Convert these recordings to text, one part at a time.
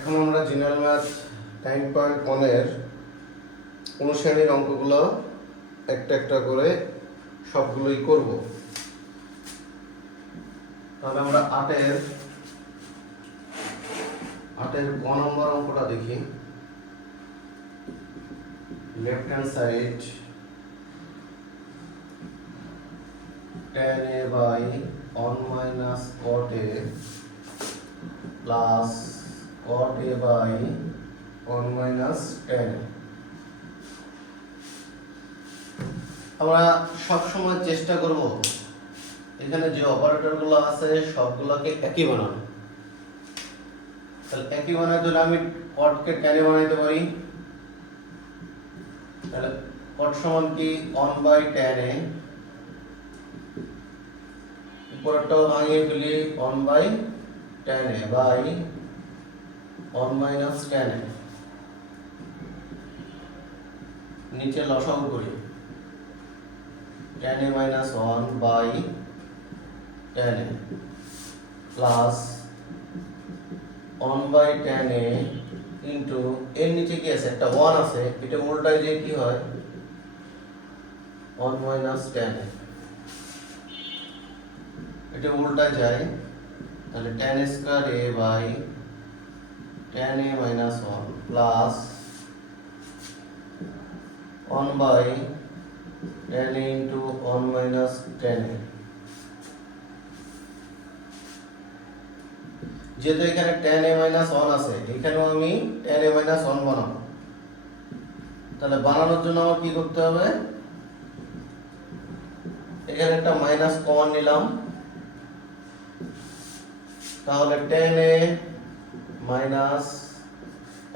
এখন আমরা general math 9.1 এর অনুশ্রেণীর অঙ্কগুলো একটা একটা করে সবগুলোই করব। তাহলে আমরা 8 এর ক নম্বর অঙ্কটা দেখি। Left hand side tan a by 1 minus cot a plus cot a by 1 minus tan a। আমরা সব সময় চেষ্টা করব এখানে যে অপারেটরগুলো আছে সবগুলোকে একই বানানো। তাহলে একই বানাতে হলে আমি cot কে tan a বানাইতে পারি। তাহলে cot সমান কি 1 by tan a, উপরটাও ভাঙিয়ে ফেলি 1 by tan a by 1 minus tan a, নিচে লসাগু করি tan a minus 1 by tan a plus 1 by tan a into এর নিচে কি আছে একটা 1 আছে, এটা উল্টায় যে কি হয় 1 minus tan a, এটা উল্টায় যায় তাহলে tan a square a by tan a minus 1 plus 1 by tan a into 1 minus tan a। যেহেতু এখানে tan a minus 1 আছে, এখানেও আমি tan a minus 1 বানাবো। তাহলে বানানোর জন্য আমার কি করতে হবে, এখানে একটা মাইনাস কমন নিলাম, তাহলে tan a minus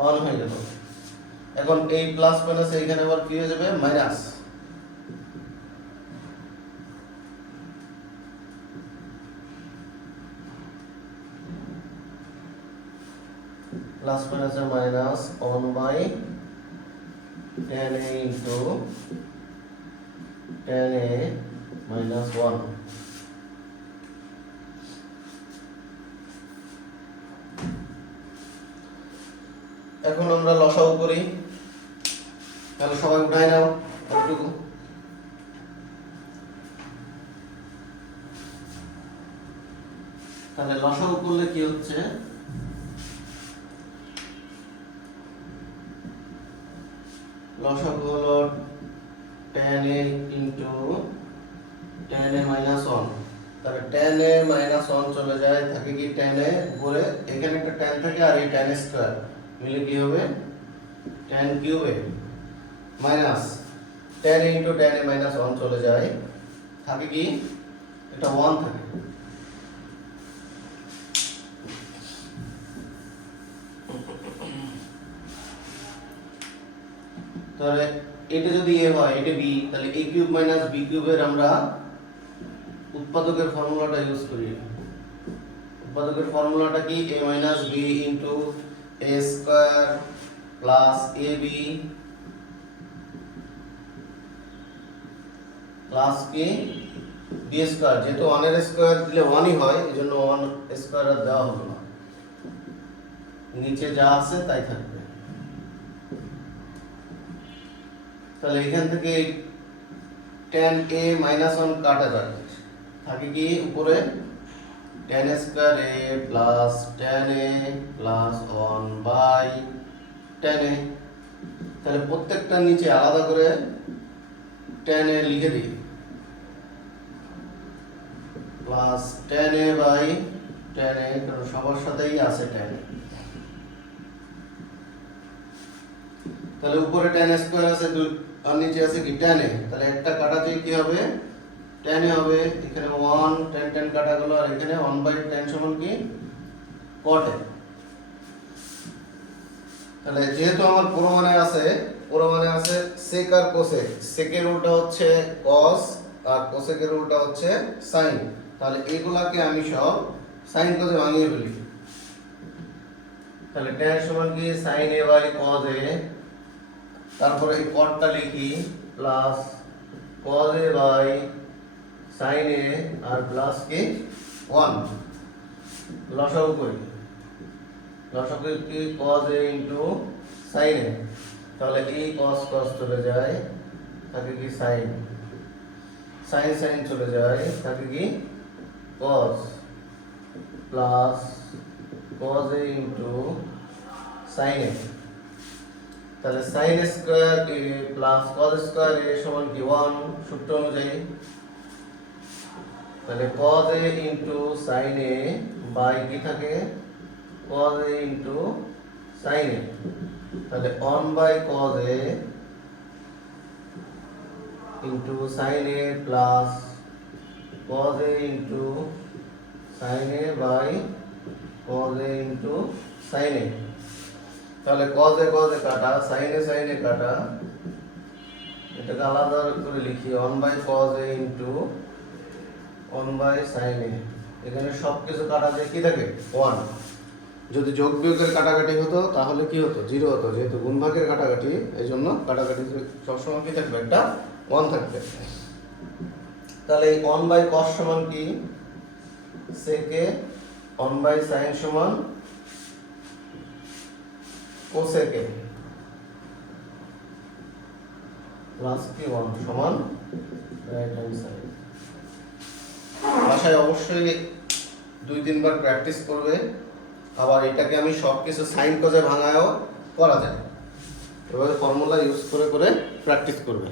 1 হয়ে গেল। এখন এই প্লাস মাইনাস এখানে আবার কি হয়ে যাবে minus, plus minus minus 1 by tan a into tan a minus 1। এখন আমরা লসাগু করি, তাহলে সবাই উঠাই নাও একটুকু। তাহলে লসাগু করলে কি হচ্ছে, লসাগু হলো tan a into tan a minus 1। তাহলে tan a minus 1 চলে যায়, থাকে কি tan a উপরে এখানে একটা tan থাকে আর এই tan স্কয়ার মিলে কি হবে tan cube a minus tan a into tan a minus 1 চলে যায়, থাকে কি এটা 1 থাকে। তাহলে এটা যদি a হয় এটা b, তাহলে a কিউব মাইনাস b কিউবের আমরা উৎপাদকের ফর্মুলাটা ইউজ করি। উৎপাদকের ফর্মুলাটা কি a minus b into a square plus ab plus কি b স্কয়ার। যেহেতু 1 এর স্কয়ার দিলে 1 ই হয়, এজন্য 1 স্কয়ার আর দেওয়া হলো না, নিচে যা আছে তাই থাকবে। তাহলে এখান থেকে tan a minus 1 কাটা যায়, থাকে কি উপরে tan square a plus tan a plus 1 by tan a। তাহলে প্রত্যেকটা নিচে আলাদা করে tan a লিখে দিই, plus tan a by tan a, কারণ সবার সাথেই আছে tan a। তাহলে উপরে tan স্কয়ার আছে আর নিচে আছে কি tan a, তাহলে একটা কাটাতে কি হবে tan a হবে, এখানে 1 tan tan কাটা গেল আর এখানে 1 বাই tan সমান কি cot a। তাহলে যেহেতু আমার পরমাণে আছে sec আর cosec, sec এর উল্টা হচ্ছে cos আর cosec এর উল্টা হচ্ছে sin। তাহলে এগুলাকে আমি সব sin cos এ ভাঙিয়ে ফেলি। তাহলে tan সমান কি sin a by cos a, তারপরে এই cotটা লিখি plus cos a by sin a আর প্লাস কি 1 লসাগু করি, লসাগু কি cos a into sin a, তাহলে কি cos cos চলে যায় থাকে কি sin, sin sin চলে যায় থাকে কি cos plus cos a into sin a, তাহলে sin square a plus cos square a সমান কি 1 সূত্র অনুযায়ী, তাহলে cos a into sin a by কি থাকে cos a into sin a, তাহলে 1 by cos a into sin a plus cos a into sin a by cos a into sin a, তাহলে cos a কাটা sin a কাটা, এটাকে আলাদা করে লিখি 1 by cos a into 1 by sin a, এখানে সব কিছু কাটা যায় কি থাকে 1, যদি যোগ বিয়োগের কাটাকাটি হতো তাহলে কি হতো 0 হতো, যেহেতু গুণ ভাগের কাটাকাটি এই জন্য কাটাকাটি সবসময় কি থাকবে একটা 1 থাকবে। তাহলে এই 1 বাই cos সমান কি sec a, 1 বাই sin সমান cosec a প্লাস কি 1 সমান রাইট হ্যান্ড সাইড। বাসায় অবশ্যই 2-3 বার প্র্যাকটিস করবে, আবার এটাকে আমি সব কিছু সাইন কজে ভাঙায়ও করা যায়, এভাবে ফর্মুলা ইউজ করে করে প্র্যাকটিস করবে।